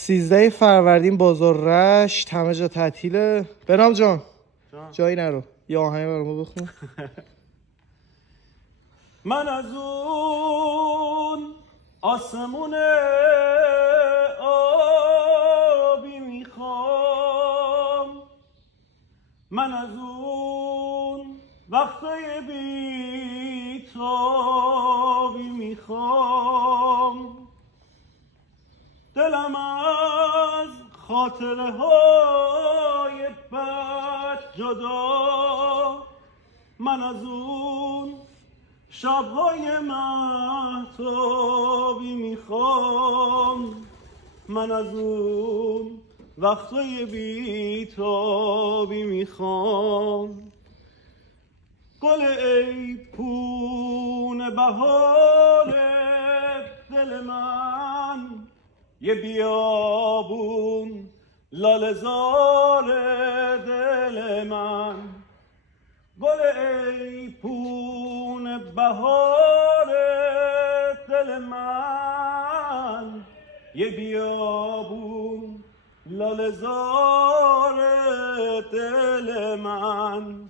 13 فروردین بازار رشت، همه جا تعطیله. بنام جان جایی نرو، یه آهنگ برامو بخون. من از اون آسمون آبی میخوام، من از اون وقتای بی‌تابی میخوام، دلم از خاطره های بد جدا، من از اون شب‌های مهتابی میخوام، من از اون وقتای بی‌تابی میخوام. گل ای پون بهار دل من، یه بیابون لاله زار دل من. گل ای پون بهار دل من، یه بیابون لاله زار دل من.